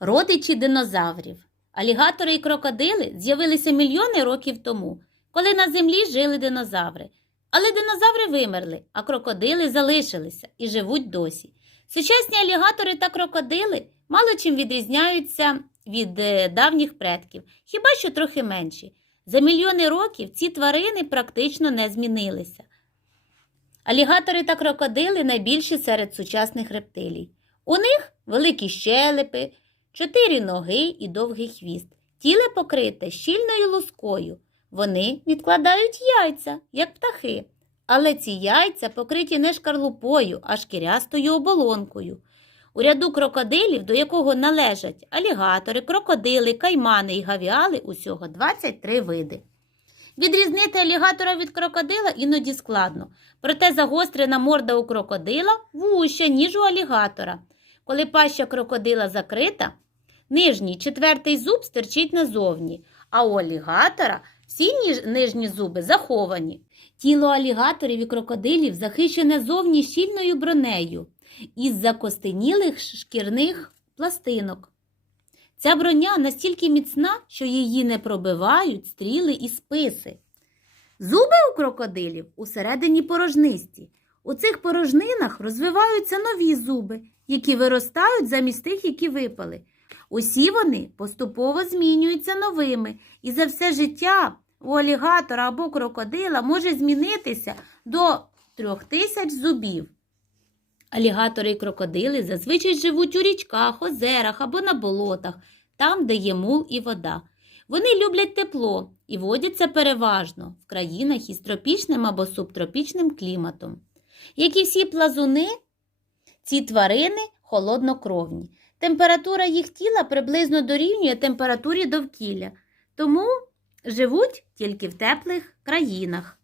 Родичі динозаврів. Алігатори і крокодили з'явилися мільйони років тому, коли на землі жили динозаври. Але динозаври вимерли, а крокодили залишилися і живуть досі. Сучасні алігатори та крокодили мало чим відрізняються від е, давніх предків, хіба що трохи менші. За мільйони років ці тварини практично не змінилися. Алігатори та крокодили найбільші серед сучасних рептилій. У них великі щелепи, чотири ноги і довгий хвіст. Тіло покрите щільною лускою. Вони відкладають яйця, як птахи. Але ці яйця покриті не шкарлупою, а шкірястою оболонкою. У ряду крокодилів, до якого належать алігатори, крокодили, каймани і гавіали, усього 23 види. Відрізнити алігатора від крокодила іноді складно, проте загострена морда у крокодила вуща, ніж у алігатора. Коли паща крокодила закрита, нижній четвертий зуб стирчить назовні, а у алігатора всі нижні зуби заховані. Тіло алігаторів і крокодилів захищене зовні щільною бронею із закостенілих шкірних пластинок. Ця броня настільки міцна, що її не пробивають стріли і списи. Зуби у крокодилів усередині порожнисті. У цих порожнинах розвиваються нові зуби, які виростають замість тих, які випали. Усі вони поступово змінюються новими, і за все життя у алігатора або крокодила може змінитися до трьох тисяч зубів. Алігатори і крокодили зазвичай живуть у річках, озерах або на болотах, там, де є мул і вода. Вони люблять тепло і водяться переважно в країнах із тропічним або субтропічним кліматом. Як і всі плазуни, ці тварини холоднокровні. Температура їх тіла приблизно дорівнює температурі довкілля, тому живуть тільки в теплих країнах.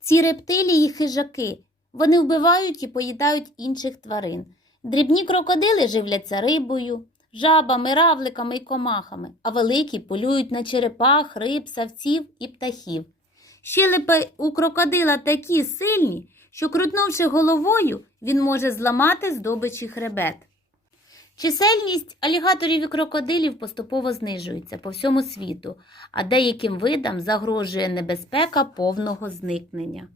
Ці рептилії хижаки. Вони вбивають і поїдають інших тварин. Дрібні крокодили живляться рибою, жабами, равликами і комахами, а великі полюють на черепах, риб, савців і птахів. Щелепи у крокодила такі сильні, що, крутнувши головою, він може зламати здобичі хребет. Чисельність алігаторів і крокодилів поступово знижується по всьому світу, а деяким видам загрожує небезпека повного зникнення.